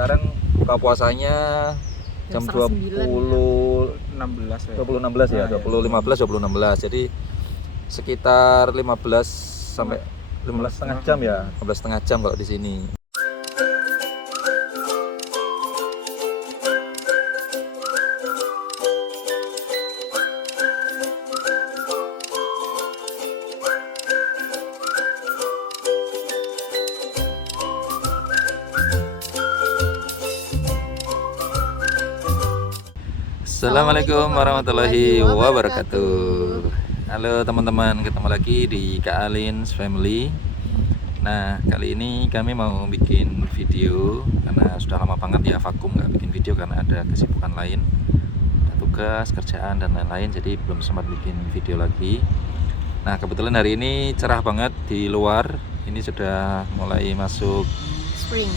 sekarang buka puasanya jam 20.16 ya. 20.16 ya, 20.15, 20.16. Jadi sekitar 15 sampai 15,5 jam ya, 15,5 jam kalau di sini. Assalamualaikum warahmatullahi wabarakatuh. Halo teman-teman, ketemu lagi di Kak Alins Family. Nah, kali ini kami mau bikin video karena sudah lama banget ya vakum nggak bikin video karena ada kesibukan lain, ada tugas, kerjaan dan lain-lain, jadi belum sempat bikin video lagi. Nah, kebetulan hari ini cerah banget di luar. Ini sudah mulai masuk spring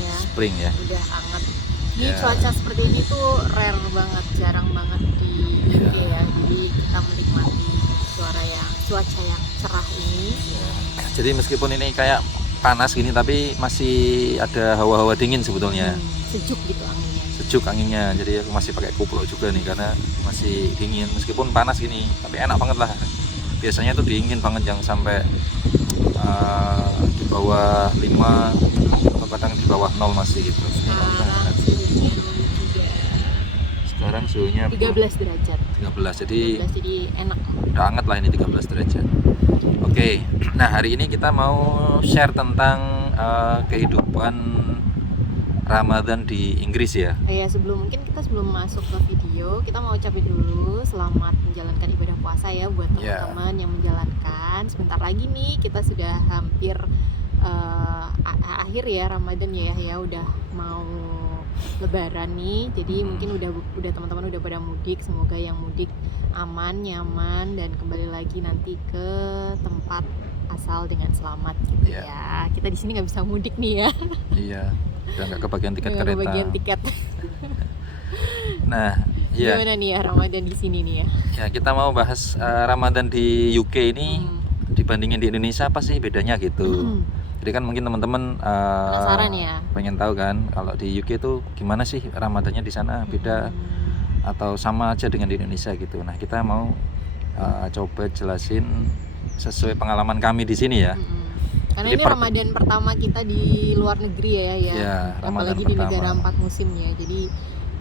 ya. Udah hangat. Ini cuaca seperti ini tuh rare banget, jarang banget di UK ya. Jadi kita menikmati cuaca yang cerah ini. Jadi meskipun ini kayak panas gini tapi masih ada hawa-hawa dingin sebetulnya. Sejuk gitu anginnya. Sejuk anginnya. Jadi aku masih pakai kupluk juga nih karena masih dingin meskipun panas gini, tapi enak banget lah. Biasanya tuh dingin banget yang sampai di bawah 5 atau kadang di bawah 0 masih gitu. Sekarang suhunya 13 derajat. 13, jadi enak. Udah hangat lah ini 13 derajat. Oke, nah hari ini kita mau share tentang kehidupan Ramadan di Inggris ya. Ya, sebelum masuk ke video, kita mau ucapin dulu selamat menjalankan ibadah puasa ya buat teman-teman yang menjalankan. Sebentar lagi nih kita sudah hampir akhir ya Ramadan ya, udah mau Lebaran nih. Jadi mungkin udah teman-teman udah pada mudik. Semoga yang mudik aman, nyaman dan kembali lagi nanti ke tempat asal dengan selamat gitu ya. Kita di sini nggak bisa mudik nih ya. Iya. Udah nggak kebagian tiket kereta. Kebagian tiket. Nah, iya. Gimana nih ya Ramadan di sini nih ya? Ya, kita mau bahas Ramadan di UK ini dibandingin di Indonesia apa sih bedanya gitu. Jadi kan mungkin teman-teman penasaran ya, pengen tahu kan kalau di UK tuh gimana sih Ramadannya di sana, beda atau sama aja dengan di Indonesia gitu. Nah, kita mau coba jelasin sesuai pengalaman kami di sini ya. Karena jadi ini Ramadan pertama kita di luar negeri ya. Apalagi di negara 4 musim ya. Jadi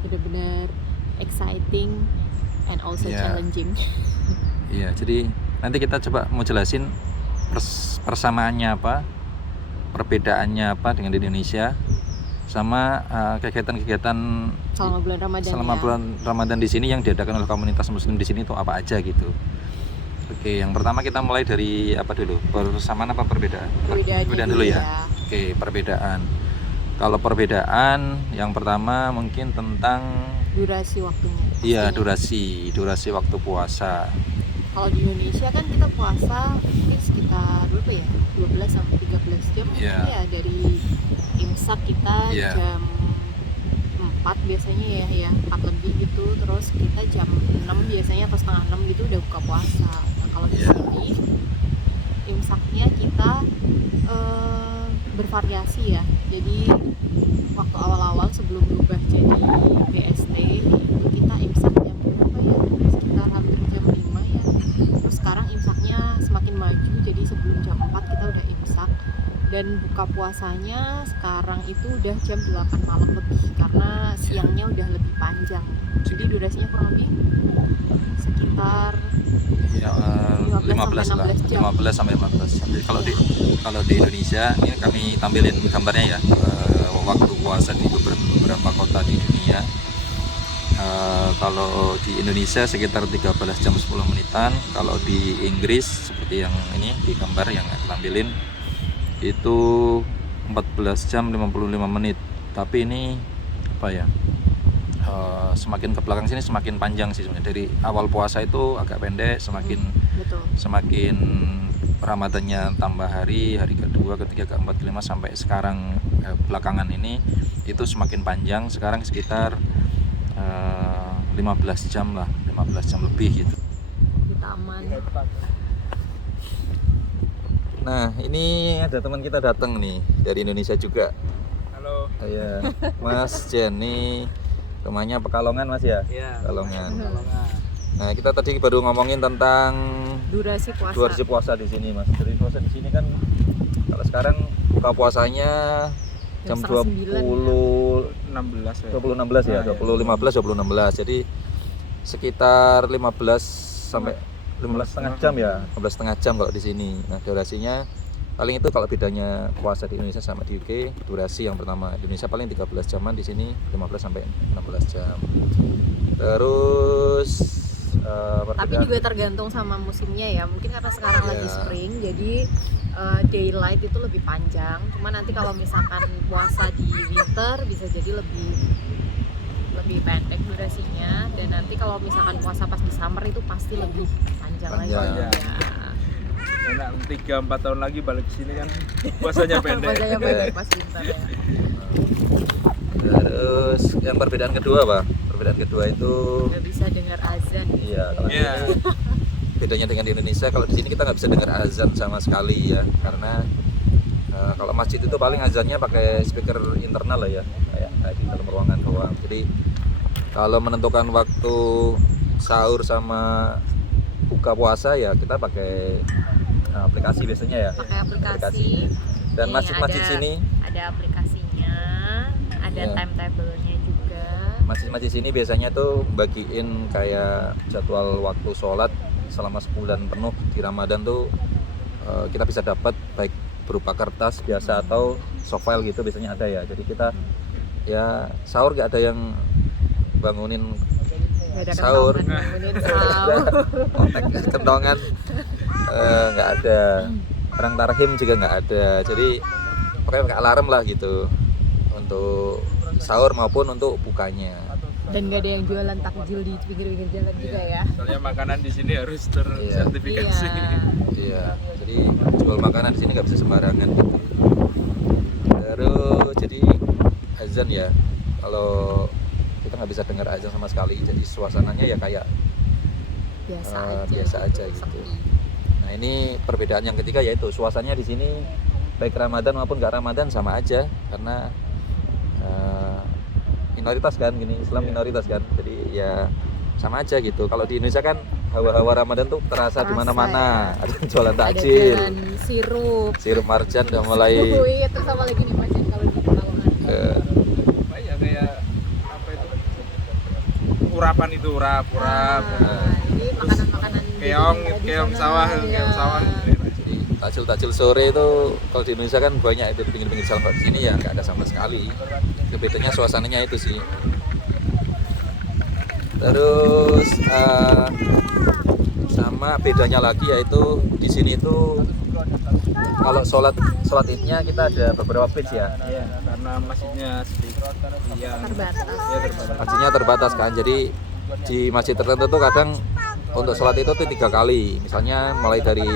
benar-benar exciting and also challenging. Iya, jadi nanti kita coba mau jelasin persamaannya apa, perbedaannya apa dengan di Indonesia, sama kegiatan-kegiatan selama bulan Ramadan di sini yang diadakan oleh komunitas muslim di sini itu apa aja gitu. Oke, yang pertama kita mulai dari apa dulu? Persamaan apa perbedaan? Perbedaan dulu ya. Oke, perbedaan. Kalau perbedaan yang pertama mungkin tentang durasi waktunya. Iya, durasi waktu puasa. Kalau di Indonesia kan kita puasa sekitar berapa ya? 12 sampai 13 jam ya, dari imsak kita jam 4 biasanya ya 4 lebih gitu, terus kita jam 6 biasanya atau setengah 6 gitu udah buka puasa. Nah, kalau di sini imsaknya kita bervariasi ya. Jadi waktu awal-awal sebelum berubah jadi BST itu kita imsak jam berapa ya? Sekitar hampir jam 5 ya. Terus sekarang imsaknya semakin maju, jadi sebelum jam 4 kita udah imsak. Dan buka puasanya sekarang itu udah jam 8 malam lebih karena siangnya udah lebih panjang. Jadi durasinya kurang lebih sekitar 15 sampai 16 jam. Jadi kalau di Indonesia ini kami tampilin gambarnya ya, waktu puasa di beberapa kota di dunia. Kalau di Indonesia sekitar 13 jam 10 menitan. Kalau di Inggris seperti yang ini di gambar yang aku tampilin itu 14 jam 55 menit. Tapi ini apa ya, semakin ke belakang sini semakin panjang sih sebenarnya. Dari awal puasa itu agak pendek, semakin Ramadannya tambah hari kedua, ketiga, keempat, kelima sampai sekarang belakangan ini itu semakin panjang. Sekarang sekitar 15 jam lah, 15 jam lebih gitu. Kita aman. Nah, ini ada teman kita datang nih dari Indonesia juga. Iya, Mas Jenny, rumahnya Pekalongan Mas ya? Iya. Pekalongan. Pekalongan. Nah, kita tadi baru ngomongin tentang Durasi puasa. durasi puasa di sini Mas. Durasi puasa di sini kan kalau sekarang buka puasanya jam Jam setengah 16 ya. 20.16 ya, 20.15 20.16. Jadi sekitar 15 sampai 15 setengah jam ya, 15 setengah jam kalau di sini. Nah, durasinya paling itu kalau bedanya puasa di Indonesia sama di UK, durasi yang pertama di Indonesia paling 13 jaman, di sini 15 sampai 16 jam. Terus Tapi juga tergantung sama musimnya ya. Mungkin karena sekarang lagi Iya. spring, jadi daylight itu lebih panjang. Cuma nanti kalau misalkan puasa di winter bisa jadi lebih pendek durasinya. Dan nanti kalau misalkan puasa pas di summer itu pasti lebih panjang lagi. Panjang. Ya. Enak 3-4 tahun lagi balik ke sini kan puasanya pendek. Puasanya pendek pas winter ya. Terus yang perbedaan kedua apa? Perbedaan kedua itu Nggak bisa dengar azan. iya, kalau Iya. ini bedanya dengan di Indonesia, kalau di sini kita nggak bisa dengar azan sama sekali ya, karena kalau masjid itu paling azannya pakai speaker internal lah ya, kayak di dalam ruangan doang. Jadi kalau menentukan waktu sahur sama buka puasa ya kita pakai aplikasi biasanya ya. Pakai aplikasi. Dan Nih, masjid-masjid ada- sini, Ada aplikasinya, ada Iya. timetable-nya juga. masjid-masjid sini biasanya tuh bagiin kayak jadwal waktu sholat selama sebulan penuh di Ramadan tuh kita bisa dapat baik berupa kertas biasa atau soft file gitu biasanya ada ya. Jadi kita ya sahur gak ada yang bangunin Nggak ada Sahur. kentongan, bangunin sahur. kontak kentongan, nggak ada, perang tarhim juga nggak ada. Jadi pakai alarm lah gitu untuk sahur maupun untuk bukanya. Dan nggak ada yang jualan takjil di pinggir-pinggir jalan juga ya. Soalnya makanan di sini harus tersertifikasi. Iya, jadi jual makanan di sini nggak bisa sembarangan gitu. Terus jadi azan ya, kalau kita nggak bisa dengar azan sama sekali, jadi suasananya ya kayak biasa aja gitu. Sepi. Nah ini perbedaan yang ketiga yaitu suasananya di sini baik Ramadan maupun nggak Ramadan sama aja, karena minoritas kan, gini Islam minoritas kan, jadi ya sama aja gitu. Kalau di Indonesia kan hawa-hawa Ramadan tuh terasa di mana-mana, ada yang jualan Ada takjil, jualan sirup. sirup marjan udah mulai Iya, terus sama lagi nih macam kalau di Pekalongan. Banyak kayak apa itu? Urapan itu, urap. Jadi makanan-makanan Keong tradisional, sawah, ya. keong sawah. jadi takjil sore itu kalau di Indonesia kan banyak itu di pinggir-pinggir jalan. Kalau di sini ya nggak ada sama sekali. Bedanya suasananya itu sih. Terus sama bedanya lagi yaitu di sini tuh kalau sholat idnya kita ada beberapa batch ya. Iya, karena masjidnya sedikit. Iya. Terbatas. Iya, terbatas. Masjidnya terbatas kan, jadi di masjid tertentu tuh kadang untuk sholat itu tuh 3 kali. Misalnya mulai dari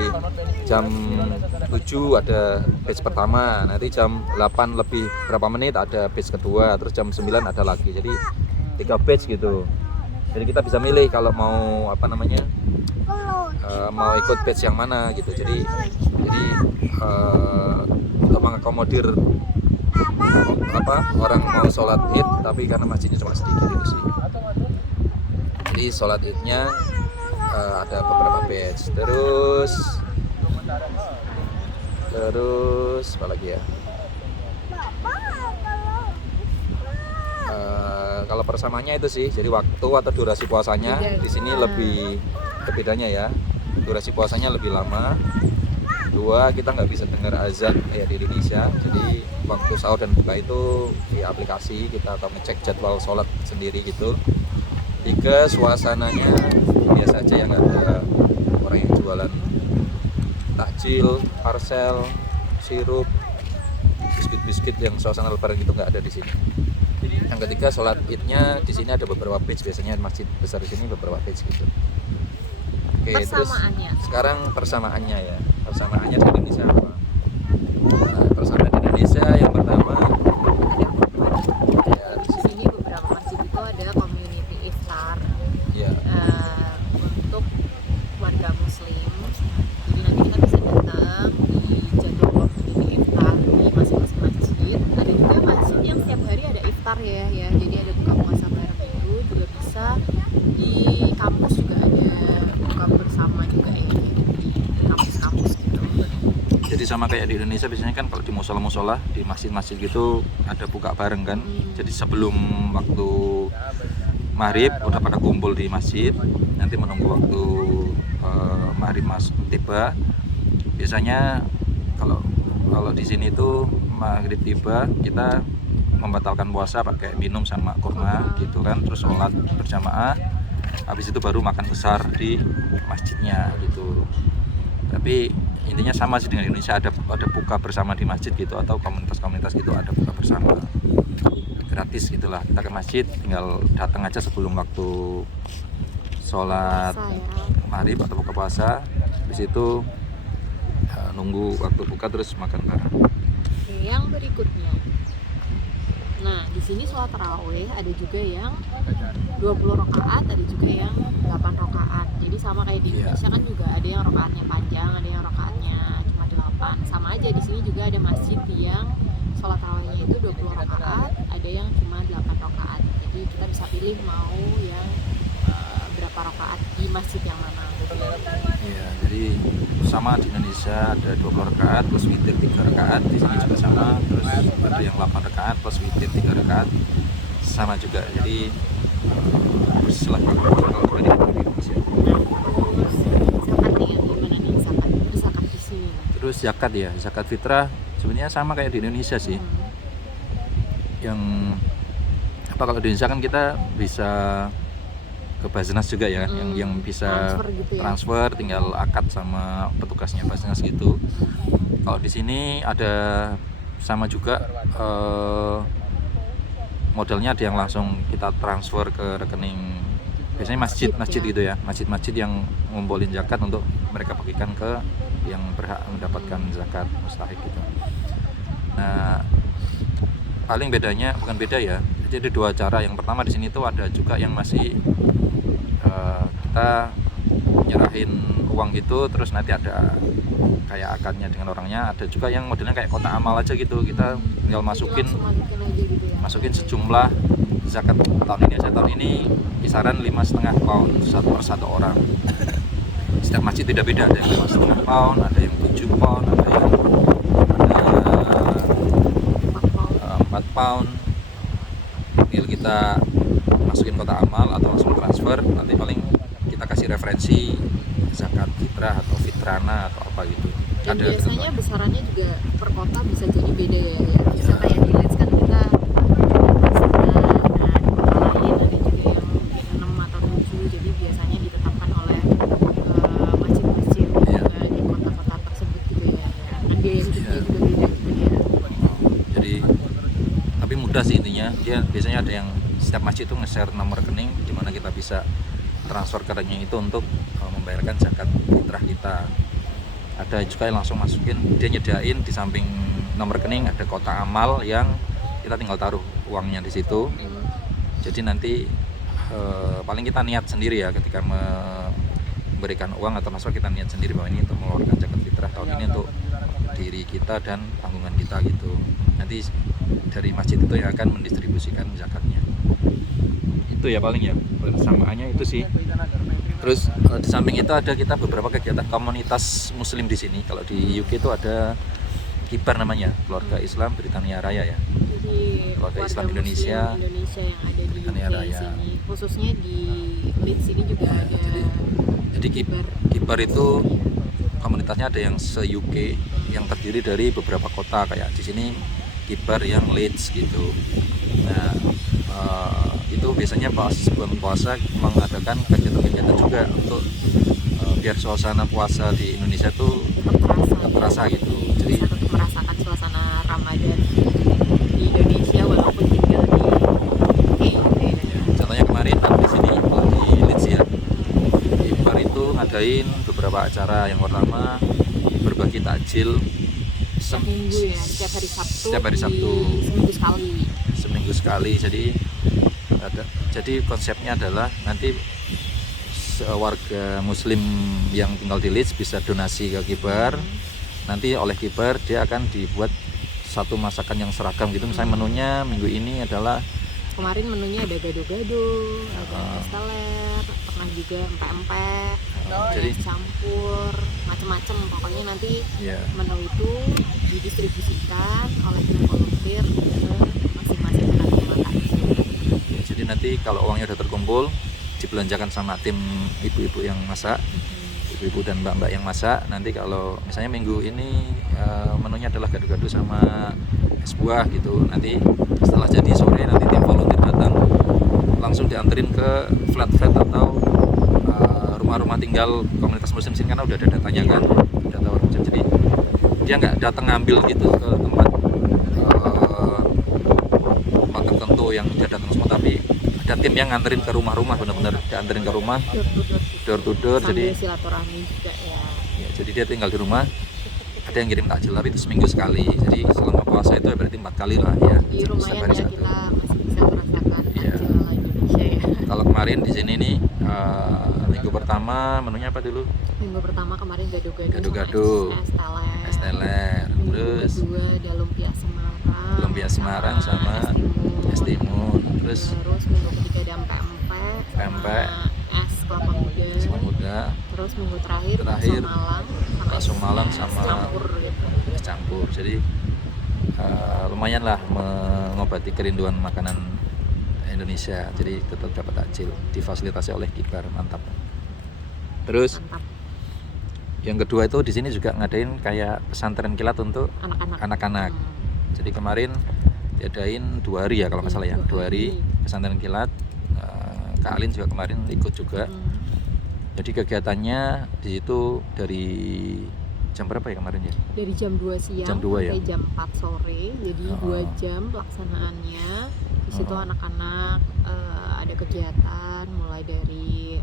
jam 7 ada batch pertama, nanti jam 8 lebih berapa menit ada batch kedua, terus jam 9 ada lagi. Jadi 3 batch gitu. Jadi kita bisa milih kalau mau mau ikut batch yang mana gitu. Jadi untuk mengakomodir orang mau sholat id tapi karena masjidnya cuma sedikit gitu sih. Jadi sholat idnya ada beberapa batch. Terus apa lagi ya? Kalau persamaannya itu sih, jadi waktu atau durasi puasanya di sini lebih bedanya ya. Durasi puasanya lebih lama. 2, kita nggak bisa dengar azan kayak di Indonesia. Jadi waktu sahur dan buka itu di aplikasi kita atau ngecek jadwal sholat sendiri gitu. 3, suasananya biasa aja, yang ada orang yang jualan takjil, parcel, sirup, biskuit-biskuit yang suasana lebaran itu nggak ada di sini. Yang ketiga, sholat idnya di sini ada beberapa batch, biasanya masjid besar di sini beberapa batch gitu. Oke, terus Persamaannya. sekarang persamaannya ya. Persamaannya di Indonesia apa? Nah, persamaan di Indonesia yang pertama ya di Di sini sini beberapa masjid itu ada community iftar ya. untuk warga muslim. Jadi nanti kita bisa datang di jadwal community iftar di masing-masing masjid. Ada juga masjid yang setiap iftar ya, jadi ada buka puasa bareng itu juga bisa. Di kampus juga ada buka bersama juga ya, di kampus-kampus gitu. Jadi sama kayak di Indonesia biasanya kan kalau di musola-musola, di masjid-masjid gitu ada buka bareng kan. Jadi sebelum waktu maghrib udah pada kumpul di masjid, nanti menunggu waktu maghrib tiba. Biasanya kalau di sini tuh maghrib tiba kita membatalkan puasa pakai minum sama kurma gitu kan, terus sholat berjamaah, habis itu baru makan besar di masjidnya gitu. Tapi intinya sama sih dengan Indonesia, ada buka bersama di masjid gitu, atau komunitas-komunitas gitu ada buka bersama gratis gitulah. Kita ke masjid tinggal datang aja sebelum waktu sholat maghrib atau buka puasa, habis itu nunggu waktu buka terus makan bareng. Oke, yang berikutnya, nah di sini sholat tarawih ada juga yang 20 rakaat, ada juga yang 8 rakaat. Jadi sama kayak di Indonesia kan juga ada yang rakaatnya panjang, ada yang rakaatnya cuma 8. Sama aja di sini juga ada masjid yang sholat tarawihnya itu 20 rakaat, ada yang cuma 8 rakaat. Jadi kita bisa pilih mau yang berapa rakaat di masjid yang mana. Iya, jadi sama di Indonesia ada 20 rakaat plus witir 3 rakaat, di sini juga sama, terus ada yang 8 rakaat plus witir 3 rakaat sama juga. Jadi setelah kalau di Indonesia. Zakat nih ya, gimana nih zakat? Terus zakat di sini. Terus zakat ya, zakat fitrah sebenarnya sama kayak di Indonesia sih. Yang apa, kalau di Indonesia kan kita bisa ke Basnas juga ya, yang bisa transfer tinggal akad sama petugasnya Basnas gitu. Kalau di sini ada sama juga, modelnya ada yang langsung kita transfer ke rekening, biasanya masjid gitu ya, masjid-masjid yang ngumpulin zakat untuk mereka bagikan ke yang berhak mendapatkan zakat mustahik gitu. Nah, paling bedanya, bukan beda ya, jadi ada dua cara. Yang pertama di sini tuh ada juga yang masih kita nyerahin uang gitu, terus nanti ada kayak akadnya dengan orangnya. Ada juga yang modelnya kayak kotak amal aja gitu, kita tinggal masukin sejumlah zakat. Tahun ini kisaran 5,5 pound per satu orang. Setiap masjid tidak beda, ada yang 5,5 pound, ada yang 7 pound, ada yang 4 pound. Tinggal kita masukin kotak amal atau langsung transfer, nanti paling kita kasih referensi zakat fitrah atau fitrana atau apa gitu. Dan ada biasanya besarannya juga per kota bisa jadi beda ya. Bisa kayak di Leeds kan kita ada juga yang 6 atau 7, jadi biasanya ditetapkan oleh masjid-masjid di kota-kota tersebut gitu ya. Kan biaya hidupnya juga beda gitu ya. Jadi tapi mudah sih intinya, dia biasanya ada yang setiap masjid itu nge-share nomor rekening di mana kita bisa transfer ke rekening itu untuk membayarkan zakat fitrah kita. Ada juga yang langsung masukin, dia nyediain di samping nomor rekening ada kotak amal yang kita tinggal taruh uangnya di situ. Jadi nanti paling kita niat sendiri ya ketika memberikan uang atau transfer, kita niat sendiri bahwa ini untuk mengeluarkan zakat fitrah tahun ini untuk diri kita dan tanggungan kita gitu. Nanti dari masjid itu yang akan mendistribusikan zakatnya. Itu ya paling ya persamaannya itu sih. Terus di samping itu ada kita beberapa kegiatan komunitas muslim di sini. Kalau di UK itu ada KIBAR namanya, Keluarga Islam Britania Raya ya. Jadi Keluarga Islam Indonesia yang ada di Britania UK Raya. sini, khususnya di Leeds ini juga ada. Jadi KIBAR itu komunitasnya ada yang se-UK yang terdiri dari beberapa kota, kayak di sini KIBAR yang Leeds gitu. Nah, itu biasanya pas bulan puasa mengadakan kegiatan-kegiatan juga untuk biar suasana puasa di Indonesia tuh tetap terasa gitu. Jadi tetap merasakan suasana Ramadan di Indonesia walaupun tinggal di UK gitu ya. Contohnya kemarin di sini di Leeds ya, KIBAR itu ngadain beberapa acara. Yang pertama berbagi takjil Minggu ya, setiap hari Sabtu. Seminggu sekali. Jadi konsepnya adalah nanti warga muslim yang tinggal di Leeds bisa donasi ke KIBAR. Nanti oleh KIBAR dia akan dibuat satu masakan yang seragam gitu. Misalnya menunya minggu ini adalah Kemarin menunya ada gado-gado, ada es teler, pernah juga empek-empek, jadi campur, macem-macem. Pokoknya nanti ya menu itu didistribusikan oleh tim volunteer ke masing-masing penanggung takjil. ya, jadi nanti kalau uangnya udah terkumpul dibelanjakan sama tim ibu-ibu yang masak, ibu-ibu dan mbak-mbak yang masak. Nanti kalau misalnya minggu ini menunya adalah gado-gado sama es buah gitu, nanti setelah jadi sore nanti tim volunteer datang langsung dianterin ke flat-flat atau rumah-rumah tinggal komunitas muslim sini, karena udah ada datanya kan, udah tahu. Jadi dia nggak datang ngambil gitu ke tempat tempat tertentu yang dia datang semua, tapi ada tim yang nganterin ke rumah-rumah, benar-benar dianterin ke rumah door to door. Sambil Jadi silaturahmi juga ya. ya, jadi dia tinggal di rumah, ada yang kirim takjil, tapi itu seminggu sekali. Jadi selama puasa itu berarti 4 kali lah ya. Jadi lumayan ya, satu. kita masih bisa merasakan Iya. takjil ala Indonesia ya. Kalau kemarin di sini nih minggu pertama menunya apa dulu? Minggu pertama kemarin gado-gado, Gado-gado, sama es es teler. teler, Minggu terus kedua ada lumpia Semarang. lumpia Semarang sama es timun. Terus minggu ketiga ada empek-empek sama Empek. es kelapa muda. sama muda, Terus minggu terakhir bakso Malang sama es campur gitu. es campur. Jadi lumayan lah mengobati kerinduan makanan Indonesia. Jadi tetap dapat takjil, difasilitasi oleh Kibar, mantap. Terus Mantap. yang kedua itu di sini juga ngadain kayak pesantren kilat untuk Anak-anak. anak-anak. Jadi kemarin diadain 2 hari ya kalau nggak salah ya, 2 hari pesantren kilat. Kak Alin juga kemarin ikut juga. Jadi kegiatannya di situ dari jam berapa ya kemarin ya? Dari jam 2 siang Jam 2 ya? sampai jam 4 sore. Jadi 2 jam pelaksanaannya. Di situ anak-anak ada kegiatan mulai dari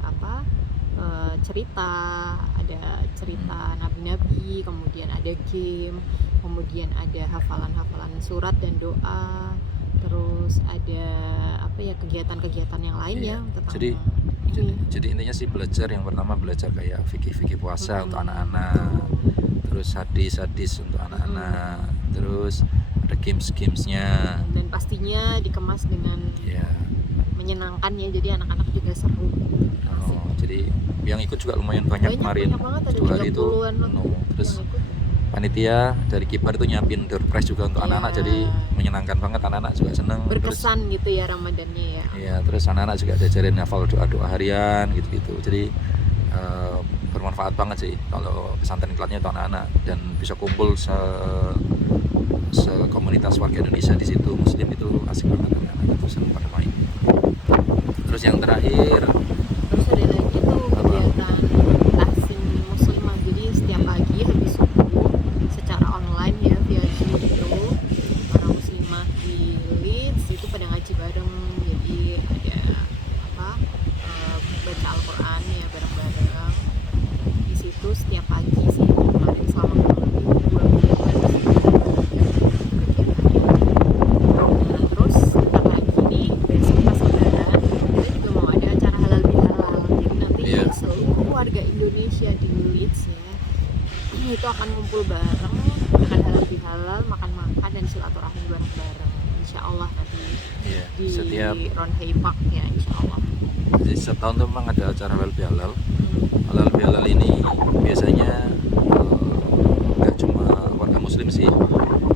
cerita, ada cerita nabi-nabi, kemudian ada game, kemudian ada hafalan-hafalan surat dan doa, terus ada kegiatan-kegiatan yang lain Iya. ya tentang Jadi intinya sih belajar, yang pertama belajar kayak fikih-fikih puasa untuk anak-anak, terus hadis-hadis untuk anak-anak, terus ada games-gamesnya. dan pastinya dikemas dengan Ya. menyenangkan ya, jadi anak-anak juga seru. Asik. Jadi yang ikut juga lumayan banyak kemarin. Banyak banget, ada 2 hari itu 30-an loh penuh. Terus yang ikut. panitia dari Kibar itu nyiapin door prize juga untuk Iya. anak-anak, jadi menyenangkan banget, anak-anak juga seneng. Berkesan gitu ya Ramadannya ya. Iya, terus anak-anak juga diajarin hafal doa-doa harian gitu-gitu. Jadi bermanfaat banget sih kalau pesantren kilatnya itu anak-anak, dan bisa kumpul sekomunitas warga Indonesia di situ muslim, itu asik banget, anak-anak itu seneng pada main. Terus yang terakhir Terus ada lagi tuh kegiatan tahsin muslimah. Jadi setiap pagi habis subuh secara online ya, via Zoom gitu, para muslimah di Leeds itu pada ngaji bareng. Jadi ada baca Al-Quran ya bareng-bareng di situ setiap pagi sih. Kemarin selama kurang lebih 2 bulan Nah, terus bentar lagi nih besok pas lebaran kita juga mau ada acara halal bihalal. Jadi nanti Iya. seluruh warga Indonesia di Leeds ya itu akan ngumpul bareng, makan halal bihalal, makan-makan dan silaturahmi bareng-bareng. Insya Allah nanti ya, di setiap Ronhey Park ya, Insya Allah. jadi setiap tahun tuh memang ada acara halal bihalal. Halal bihalal ini biasanya nggak cuma warga muslim sih,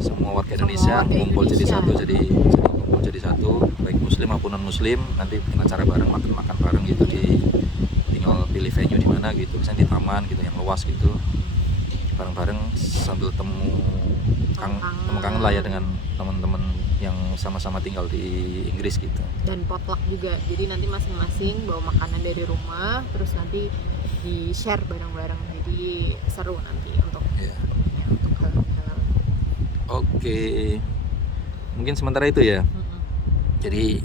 semua warga Indonesia warga ngumpul jadi Indonesia. satu, jadi ngumpul jadi satu, baik muslim maupun non muslim. Nanti bikin acara bareng, makan bareng gitu, tinggal pilih venue di mana gitu, misalnya di taman gitu yang luas gitu, bareng-bareng sambil temu kangen lah ya dengan teman-teman yang sama-sama tinggal di Inggris gitu. Dan potluck juga, jadi nanti masing-masing bawa makanan dari rumah, terus nanti di share bareng-bareng, jadi seru nanti untuk Iya. untuk halal. Oke, mungkin sementara itu ya. Jadi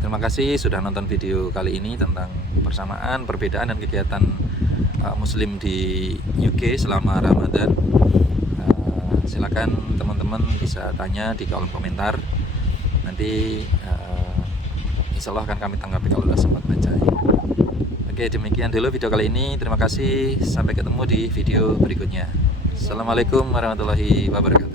terima kasih sudah nonton video kali ini tentang persamaan, perbedaan dan kegiatan Muslim di UK selama Ramadan. Silakan teman-teman bisa tanya di kolom komentar. Nanti insya Allah akan kami tanggapi kalau sudah sempat baca. Oke, demikian dulu video kali ini. Terima kasih. Sampai ketemu di video berikutnya. Assalamualaikum warahmatullahi wabarakatuh.